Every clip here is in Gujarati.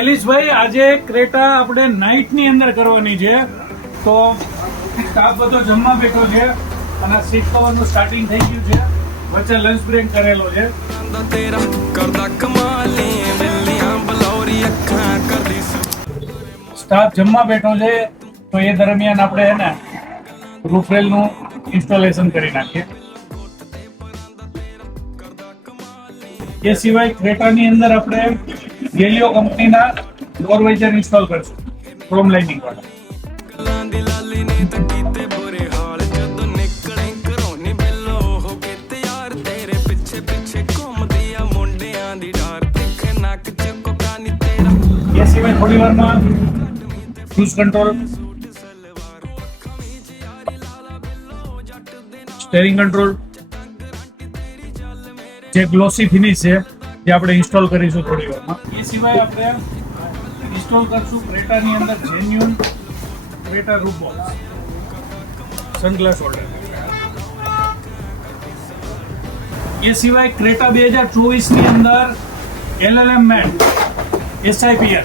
એલિશભાઈ, આજે ક્રેટા આપણે નાઇટ ની અંદર કરવાની છે, તો સ્ટાફ બધો જમવા બેઠો છે અને સીટ કવર નું સ્ટાર્ટિંગ થઈ ગયું છે, વચ્ચે લંચ બ્રેક કરેલો છે. સ્ટાફ જમવા બેઠો છે, તો એ દરમિયાન આપણે એને રૂફરેલ નું ઇન્સ્ટોલેશન કરી નાખીએ. એ સિવાય ક્રેટાની અંદર આપણે ગેલિયો કંપનીના ડોર વાઇઝર ઇન્સ્ટોલ કરશું, ક્રોમ લાઇનિંગ વાળા. એ સિવાય થોડી વારમાં ક્રૂઝ કંટ્રોલ, સ્ટેરિંગ કંટ્રોલ, જે ગ્લોસી ફિનિશ છે જે આપણે ઇન્સ્ટોલ કરીશું થોડી વારમાં. એ સિવાય આપણે ઇન્સ્ટોલ કરશું ક્રેટાની અંદર genuine Creta roof box, sunglass holder. એ સિવાય ક્રેટા 2024 ની અંદર LLM મેટ SIPR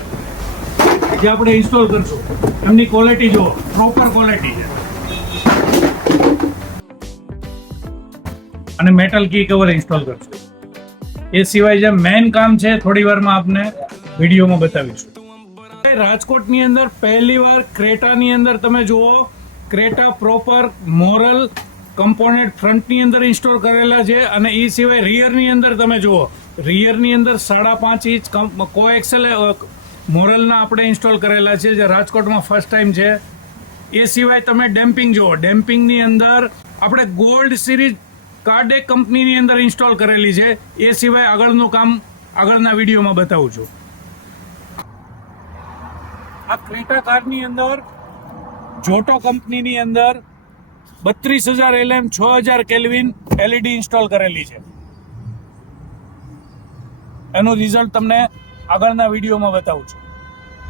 જે આપણે ઇન્સ્ટોલ કરશું, એમની ક્વોલિટી જુઓ, પ્રોપર ક્વોલિટી છે. અને મેટલ કી કવર ઇન્સ્ટોલ કરશું. એ સિવાય જે મેઇન કામ છે થોડી વારમાં આપને વિડીયોમાં બતાવીશું. રાજકોટની અંદર પહેલી વાર ક્રેટાની અંદર તમે જુઓ, ક્રેટા પ્રોપર મોરલ કમ્પોનેન્ટ ફ્રન્ટની અંદર ઇન્સ્ટોલ કરેલા છે. અને એ સિવાય રિયરની અંદર તમે જુઓ, રિયરની અંદર 5.5 ઇંચ કોએક્સેલ મોરલના આપણે ઇન્સ્ટોલ કરેલા છે, જે રાજકોટમાં ફર્સ્ટ ટાઈમ છે. એ સિવાય તમે ડેમ્પિંગ જુઓ, ડેમ્પિંગની અંદર આપણે ગોલ્ડ સિરીઝ કાર્ડેક કંપનીની અંદર ઇન્સ્ટોલ કરેલી છે. એ સિવાય આગળનું કામ આગળના વિડીયોમાં બતાવું છું. આ ક્રેટા કારની અંદર જોટો કંપનીની અંદર 32,000 LM 6000 કેલ્વિન LED ઇન્સ્ટોલ કરેલી છે. એનું રિઝલ્ટ તમને આગળના વિડીયોમાં બતાવું છું.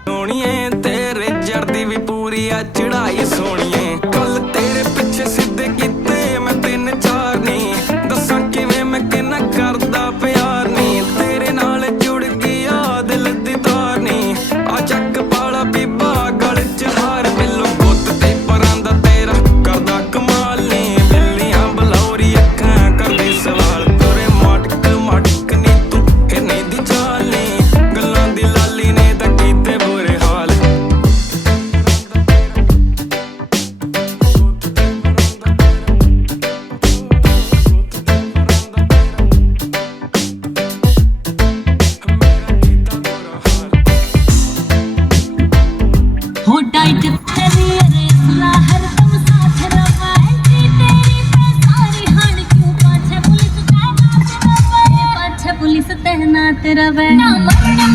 सोनिए तेरे जर्दी भी पूरी आ चढ़ाई सोनिए कल तेरे पीछे सीधे कीते मैं 3-4 नहीं दसा किवें मैं किन्ना करदा प्यार नहीं तेरे नाल जुड़ गया दिल दी तार नहीं आ चक पाला बीबा गल च हार बिल्लो गुत ते परांदा तेरा करदा कमाल नहीं बिल्लियां बलौरी अखां करदे सवाल तेरे मटक मटक नी तू हिरने दी चाल नहीं गल्लां दी लाली ने तां कीते बुरे हाल हो डाइट तेरी रेसला हर दम साथ रवा एंट्री तेरी पे सारी हाड़ क्यों पाछे पुलिस तहनात रवे ना मरना